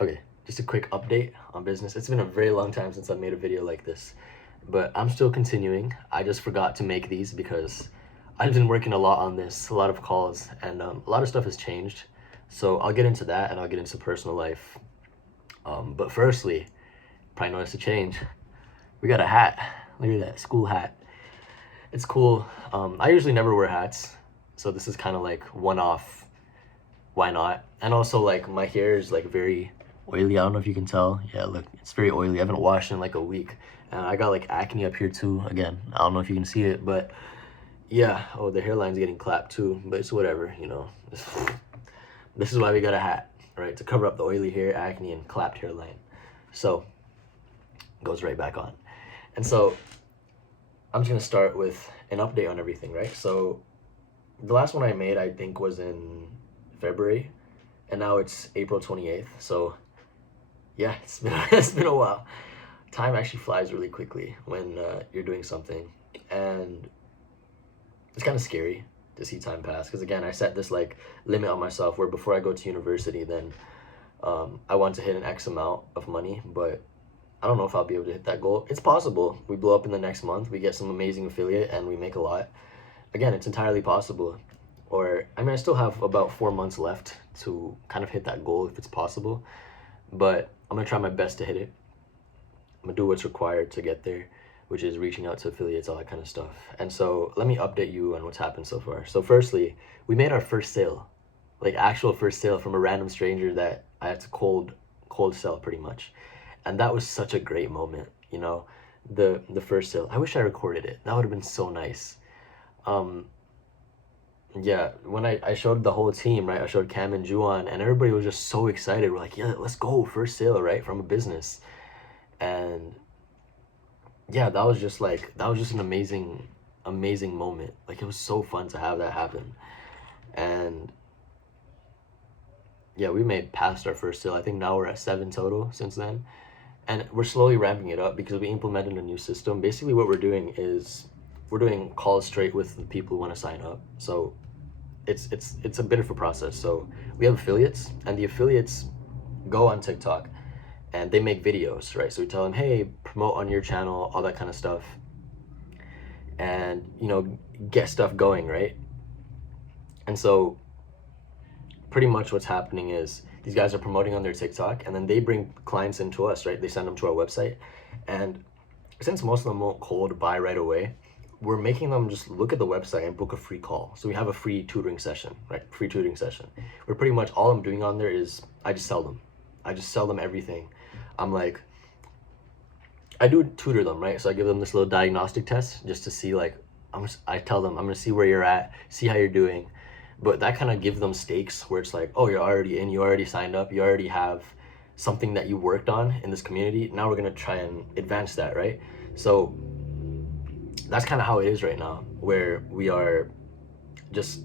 Okay, just a quick update on business. It's been a very long time since I made a video like this, but I'm still continuing. I just forgot to make these because I've been working a lot on this, a lot of calls, and a lot of stuff has changed. So I'll get into that and I'll get into personal life. But firstly, probably noticed a change. We got a hat. Look at that school hat. It's cool. I usually never wear hats, so this is kind of like one off. Why not? And also, like, my hair is like very oily. I don't know if you can tell. Yeah, look, it's very oily. I haven't washed in like a week, and I got like acne up here too. Again, I don't know if you can see it, but yeah. Oh, the hairline's getting clapped too, but it's whatever, you know. This is why we got a hat, right? To cover up the oily hair, acne, and clapped hairline. So goes right back on. And so I'm just gonna start with an update on everything, right? So the last one I made, I think, was in February, and now it's April 28th. So yeah, it's been it's been a while. Time actually flies really quickly when you're doing something, and it's kind of scary to see time pass. Because again, I set this like limit on myself where before I go to university, then I want to hit an X amount of money, but I don't know if I'll be able to hit that goal. It's possible. We blow up in the next month, we get some amazing affiliate, and we make a lot. Again, it's entirely possible. Or, I mean, I still have about 4 months left to kind of hit that goal if it's possible. But I'm going to try my best to hit it. I'm going to do what's required to get there, which is reaching out to affiliates, all that kind of stuff. And so let me update you on what's happened so far. So firstly, we made our first sale, like actual first sale from a random stranger that I had to cold sell pretty much. And that was such a great moment, you know, the first sale. I wish I recorded it. That would have been so nice. Um, yeah, when I showed the whole team, right? I showed Cam and Juan, and everybody was just so excited. We're like, yeah, let's go, first sale, right? From a business. And yeah, that was just an amazing moment. Like, it was so fun to have that happen. And yeah, we made past our first sale. I think now we're at 7 total since then. And we're slowly ramping it up because we implemented a new system. Basically, what we're doing is we're doing calls straight with the people who want to sign up. So it's a bit of a process. So we have affiliates, and the affiliates go on TikTok and they make videos, right? So we tell them, hey, promote on your channel, all that kind of stuff, and get stuff going, right? And so pretty much what's happening is these guys are promoting on their TikTok, and then they bring clients into us, right? They send them to our website, and since most of them won't cold buy right away, we're making them just look at the website and book a free call. So we have a free tutoring session, right? Free tutoring session. Where pretty much all I'm doing on there is I just sell them. I just sell them everything. I'm like, I do tutor them, right? So I give them this little diagnostic test just to see, like, I tell them I'm gonna see where you're at, see how you're doing, but that kind of gives them stakes where it's like, oh, you're already in, you already signed up, you already have something that you worked on in this community. Now we're gonna try and advance that, right? So that's kind of how it is right now, where we are just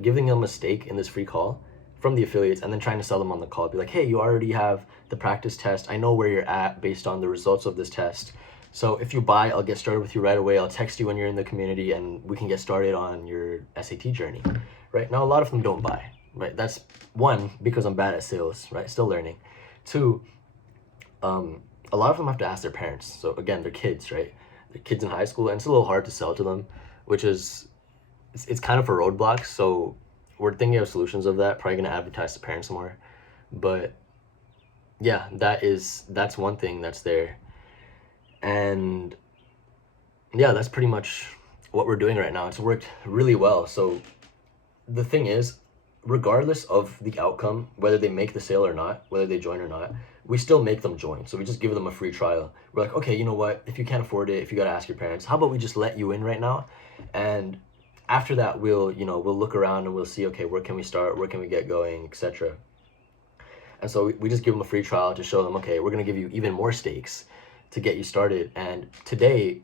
giving them a stake in this free call from the affiliates, and then trying to sell them on the call. Be like, hey, you already have the practice test. I know where you're at based on the results of this test. So if you buy, I'll get started with you right away. I'll text you when you're in the community, and we can get started on your SAT journey. Right now, a lot of them don't buy. Right, that's one, because I'm bad at sales. Right, still learning. Two, a lot of them have to ask their parents. So again, they're kids, right? They're kids in high school, and it's a little hard to sell to them, which is it's kind of a roadblock. So we're thinking of solutions of that. Probably gonna advertise to parents more, but yeah, that's one thing that's there, and yeah, that's pretty much what we're doing right now. It's worked really well. So the thing is, regardless of the outcome, whether they make the sale or not, whether they join or not, we still make them join. So we just give them a free trial. We're like, okay, you know what? If you can't afford it, if you got to ask your parents, how about we just let you in right now? And after that, we'll look around and we'll see, okay, where can we start? Where can we get going, etc. And so we just give them a free trial to show them, okay, we're going to give you even more stakes to get you started. And today,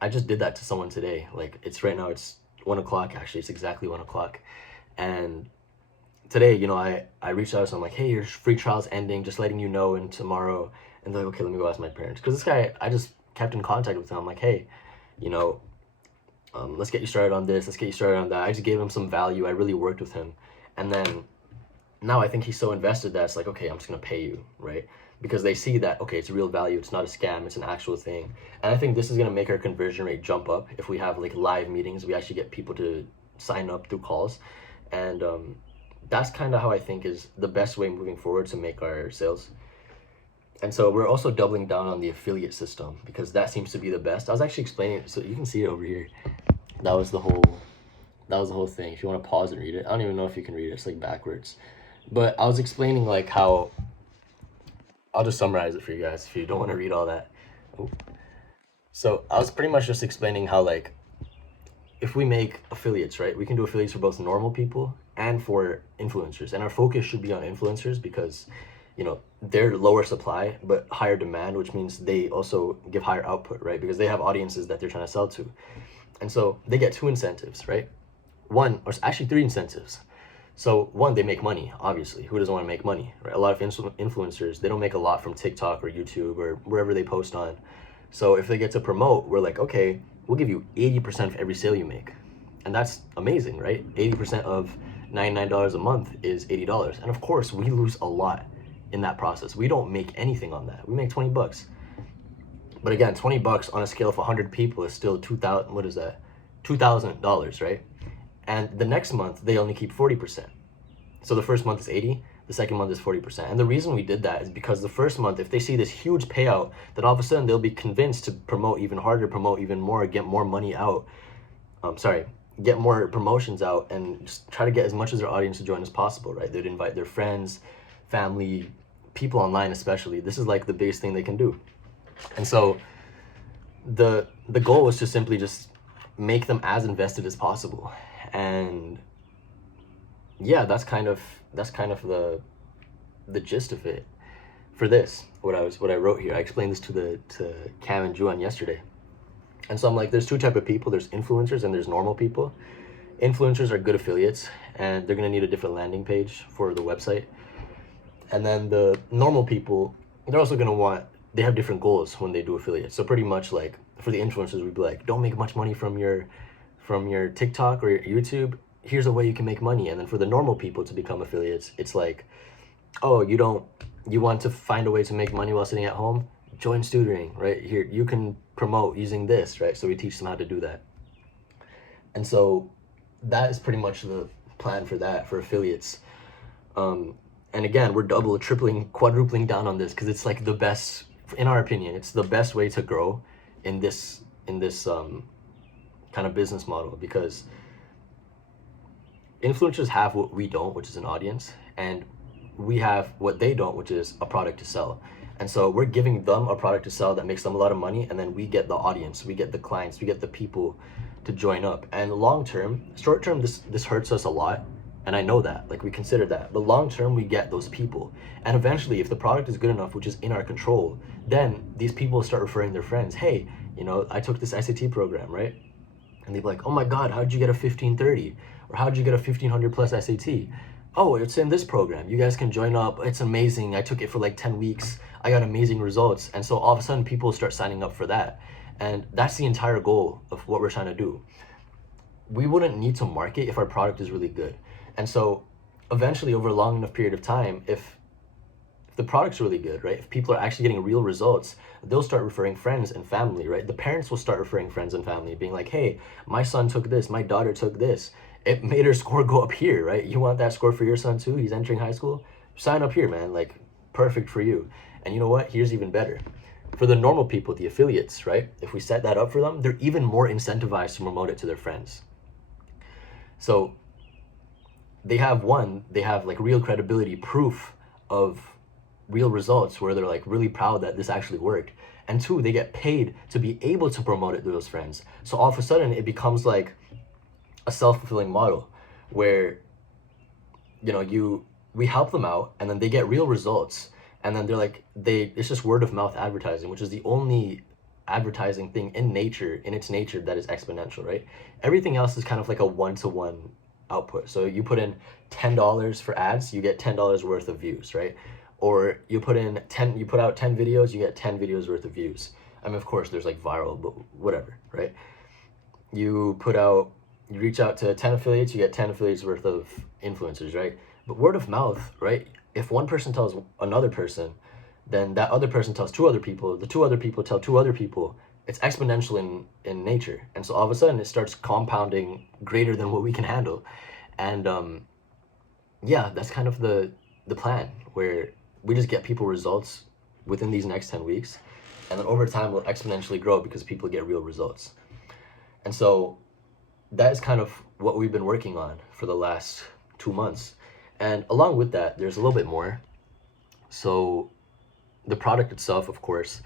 I just did that to someone today. Like, it's right now, it's 1 o'clock, actually. It's exactly 1 o'clock. And today, I reached out to them, like, hey, your free trial's ending, just letting you know, and tomorrow. And they're like, okay, let me go ask my parents. Because this guy, I just kept in contact with him. I'm like, hey, let's get you started on this, let's get you started on that. I just gave him some value. I really worked with him. And then now I think he's so invested that it's like, okay, I'm just gonna pay you, right? Because they see that, okay, it's real value, it's not a scam, it's an actual thing. And I think this is gonna make our conversion rate jump up if we have like live meetings. We actually get people to sign up through calls, and that's kind of how I think is the best way moving forward to make our sales. And so we're also doubling down on the affiliate system because that seems to be the best. I was actually explaining it, so you can see it over here. That was the whole thing. If you want to pause and read it, I don't even know if you can read it. It's like backwards. But I was explaining like how, I'll just summarize it for you guys if you don't want to read all that. Oh. So I was pretty much just explaining how, like, if we make affiliates, right, we can do affiliates for both normal people and for influencers. And our focus should be on influencers because, you know, they're lower supply but higher demand, which means they also give higher output, right? Because they have audiences that they're trying to sell to. And so they get two incentives, right? One, or actually three incentives. So one, they make money, obviously. Who doesn't want to make money, right? A lot of influencers, they don't make a lot from TikTok or YouTube or wherever they post on. So if they get to promote, we're like, okay, we'll give you 80% of every sale you make. And that's amazing, right? 80% of $99 a month is $80. And of course, we lose a lot in that process. We don't make anything on that. We make 20 bucks. But again, 20 bucks on a scale of 100 people is still 2,000, what is that? $2,000, right? And the next month, they only keep 40%. So the first month is 80, the second month is 40%. And the reason we did that is because the first month, if they see this huge payout, then all of a sudden they'll be convinced to promote even harder, promote even more, get more money out. Get more promotions out and just try to get as much of their audience to join as possible, right? They'd invite their friends, family, people online especially. This is like the biggest thing they can do. And so the goal was to simply just make them as invested as possible. And yeah, that's kind of the gist of it for this. What I wrote here, I explained this to Cam and Juan yesterday. And so I'm like, there's two type of people. There's influencers and there's normal people. Influencers are good affiliates and they're gonna need a different landing page for the website. And then the normal people, they're also gonna they have different goals when they do affiliates. So pretty much like for the influencers, we'd be like, don't make much money from your TikTok or your YouTube. Here's a way you can make money. And then for the normal people to become affiliates, it's like, oh, you want to find a way to make money while sitting at home? Join Stutoring, right? Here, you can promote using this, right? So we teach them how to do that. And so that is pretty much the plan for that, for affiliates. And again, we're doubling, tripling, quadrupling down on this because it's like the best, in our opinion, it's the best way to grow in this kind of business model, because influencers have what we don't, which is an audience, and we have what they don't, which is a product to sell. And so we're giving them a product to sell that makes them a lot of money, and then we get the audience, we get the clients, we get the people to join up. And long term, short term, this hurts us a lot, and I know that, like we consider that, but long term we get those people. And eventually, if the product is good enough, which is in our control, then these people start referring their friends. Hey, you know, I took this SAT program, right? And they'd be like, oh my God, how'd you get a 1530? Or how'd you get a 1500 plus SAT? Oh, it's in this program. You guys can join up. It's amazing. I took it for like 10 weeks. I got amazing results. And so all of a sudden people start signing up for that. And that's the entire goal of what we're trying to do. We wouldn't need to market if our product is really good. And so eventually, over a long enough period of time, if the product's really good, right? If people are actually getting real results, they'll start referring friends and family, right? The parents will start referring friends and family, being like, hey, my son took this, my daughter took this. It made her score go up here, right? You want that score for your son too? He's entering high school? Sign up here, man. Like, perfect for you. And you know what? Here's even better. For the normal people, the affiliates, right? If we set that up for them, they're even more incentivized to promote it to their friends. So they have like real credibility, proof of real results where they're like really proud that this actually worked. And two, they get paid to be able to promote it to those friends. So all of a sudden it becomes like a self-fulfilling model where, you know, we help them out and then they get real results, and then they're like, it's just word of mouth advertising, which is the only advertising thing in its nature that is exponential, right? Everything else is kind of like a one-to-one output. So you put in $10 for ads, you get $10 worth of views, right? Or you put out 10 videos, you get 10 videos worth of views. I mean, of course there's like viral, but whatever, right? You reach out to 10 affiliates, you get 10 affiliates worth of influencers, right? But word of mouth, right? If one person tells another person, then that other person tells two other people, the two other people tell two other people. It's exponential in nature. And so all of a sudden it starts compounding greater than what we can handle. And yeah, that's kind of the plan, where we just get people results within these next 10 weeks. And then over time we'll exponentially grow because people get real results. And so that is kind of what we've been working on for the last 2 months. And along with that, there's a little bit more. So the product itself, of course,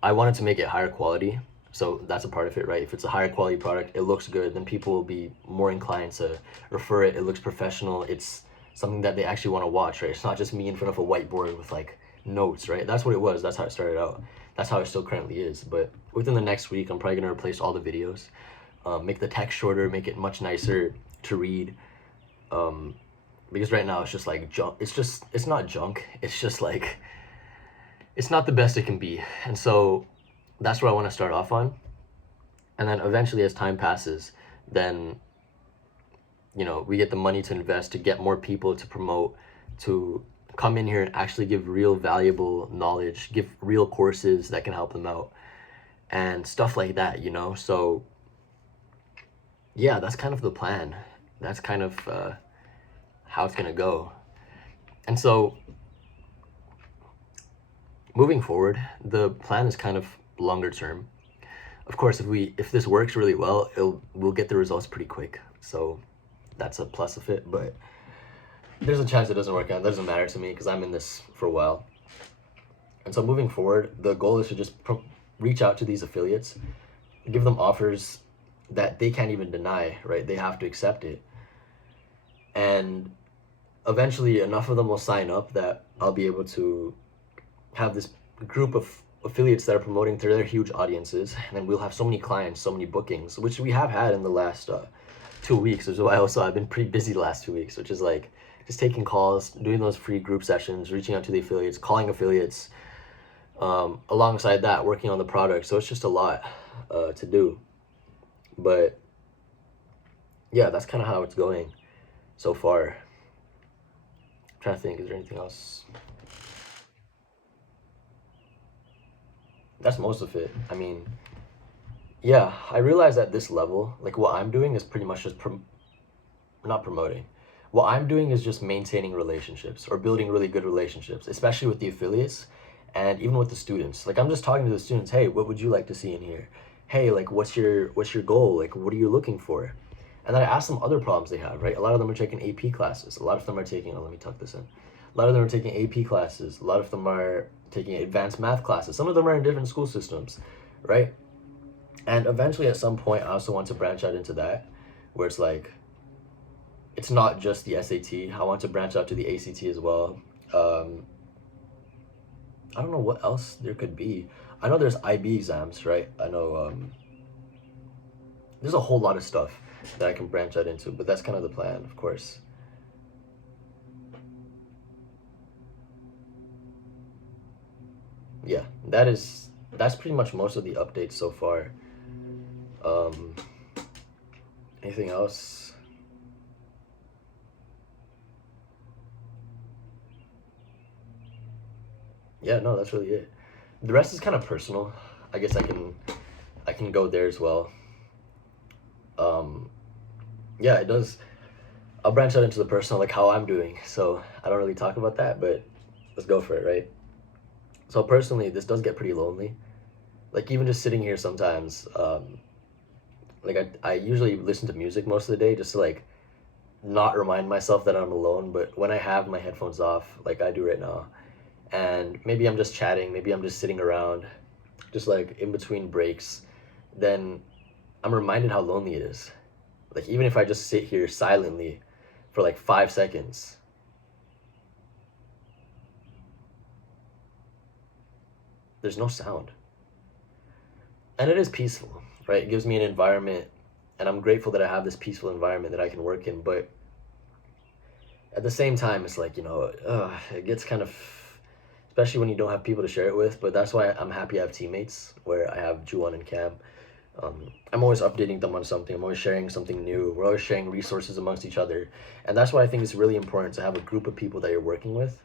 I wanted to make it higher quality. So that's a part of it, right? If it's a higher quality product, it looks good, then people will be more inclined to refer it. It looks professional. It's something that they actually want to watch, right? It's not just me in front of a whiteboard with like notes, right? That's what it was. That's how it started out. That's how it still currently is. But within the next week, I'm probably going to replace all the videos, make the text shorter, make it much nicer to read. Because right now it's just like junk. It's not junk. It's just like, it's not the best it can be. And so that's what I want to start off on. And then eventually, as time passes, then, you know, we get the money to invest, to get more people to promote, to come in here and actually give real valuable knowledge, give real courses that can help them out and stuff like that, you know? So yeah, that's kind of the plan. That's kind of how it's gonna go. And so moving forward, the plan is kind of longer term. Of course, if this works really well, we'll get the results pretty quick. So that's a plus of it, but there's a chance it doesn't work out. It doesn't matter to me because I'm in this for a while. And so moving forward, the goal is to just reach out to these affiliates, give them offers that they can't even deny, right? They have to accept it. And eventually enough of them will sign up that I'll be able to have this group of affiliates that are promoting to their huge audiences, and then we'll have so many clients, so many bookings, which we have had in the last 2 weeks as well. So I've been pretty busy the last 2 weeks, which is like just taking calls, doing those free group sessions, reaching out to the affiliates, calling affiliates, alongside that working on the product. So it's just a lot to do, but yeah, that's kind of how it's going so far. I'm trying to think, is there anything else? That's most of it. I mean, yeah, I realize at this level, like what I'm doing is pretty much just not promoting. What I'm doing is just maintaining relationships or building really good relationships, especially with the affiliates and even with the students. Like I'm just talking to the students, hey, what would you like to see in here? Hey, like what's your goal? Like what are you looking for? And then I ask them other problems they have, right? A lot of them are taking AP classes. A lot of them are taking, let me tuck this in. A lot of them are taking AP classes. A lot of them are taking advanced math classes. Some of them are in different school systems, right? And eventually at some point, I also want to branch out into that, where it's like, it's not just the SAT. I want to branch out to the ACT as well. I don't know what else there could be. I know there's IB exams, right? I know there's a whole lot of stuff that I can branch out into, but that's kind of the plan, of course. Yeah, that's pretty much most of the updates so far. Anything else? Yeah, no, that's really it. The rest is kind of personal. I guess I can go there as well. Yeah, it does. I'll branch out into the personal, like how I'm doing. So I don't really talk about that, but let's go for it, right? So personally, this does get pretty lonely. Like even just sitting here sometimes, like I usually listen to music most of the day just to like not remind myself that I'm alone. But when I have my headphones off, like I do right now, and maybe I'm just chatting, maybe I'm just sitting around, just like in between breaks, then I'm reminded how lonely it is. Like even if I just sit here silently for like 5 seconds, there's no sound. And it is peaceful, right? It gives me an environment, and I'm grateful that I have this peaceful environment that I can work in. But at the same time, it's like, it gets kind of, especially when you don't have people to share it with. But that's why I'm happy I have teammates, where I have Juwon and Cam, I'm always updating them on something. I'm always sharing something new. We're always sharing resources amongst each other. And that's why I think it's really important to have a group of people that you're working with,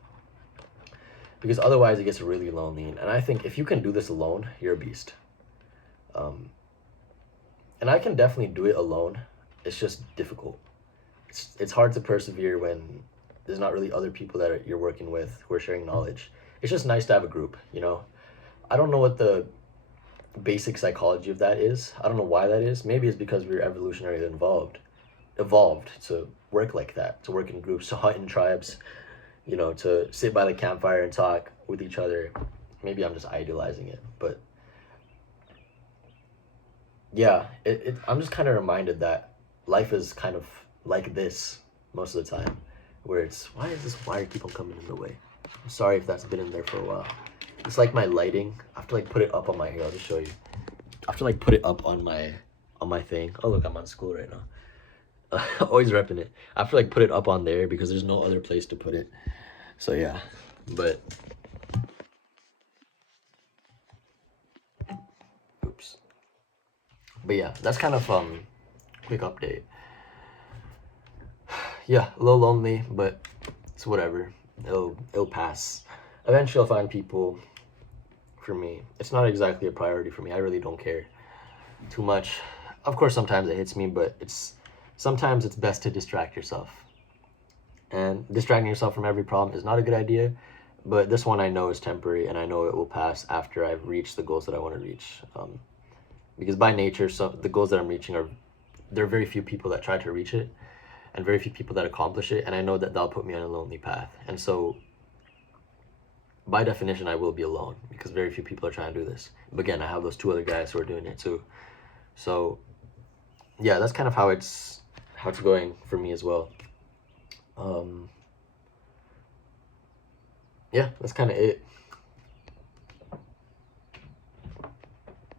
because otherwise it gets really lonely. And I think if you can do this alone, you're a beast. Um, and I can definitely do it alone. It's just difficult. It's hard to persevere when there's not really other people that you're working with who are sharing knowledge. It's just nice to have a group, you know? I don't know what the basic psychology of that is. I don't know why that is. Maybe it's because we're evolutionarily evolved to work like that, to work in groups, to hunt in tribes, you know, to sit by the campfire and talk with each other. Maybe I'm just idealizing it, but yeah, I'm just kind of reminded that life is kind of like this most of the time, where it's, why is this wire keep on coming in the way? I'm sorry if that's been in there for a while. It's like my lighting. I have to like put it up on my, here, I'll just show you. I have to like put it up on my thing. Oh look, I'm on school right now. Always repping it. I have to like put it up on there because there's no other place to put it. So yeah, but oops. But yeah, that's kind of quick update. Yeah, a little lonely, but it's whatever. It'll pass. Eventually I'll find people for me. It's not exactly a priority for me. I really don't care too much. Of course sometimes it hits me, but sometimes it's best to distract yourself. And distracting yourself from every problem is not a good idea, but this one I know is temporary, and I know it will pass after I've reached the goals that I want to reach. Because by nature, the goals that I'm reaching there are very few people that try to reach it, and very few people that accomplish it, and I know that that'll put me on a lonely path. And so, by definition, I will be alone because very few people are trying to do this. But again, I have those two other guys who are doing it too. So, yeah, that's kind of how it's going for me as well. Yeah, that's kind of it.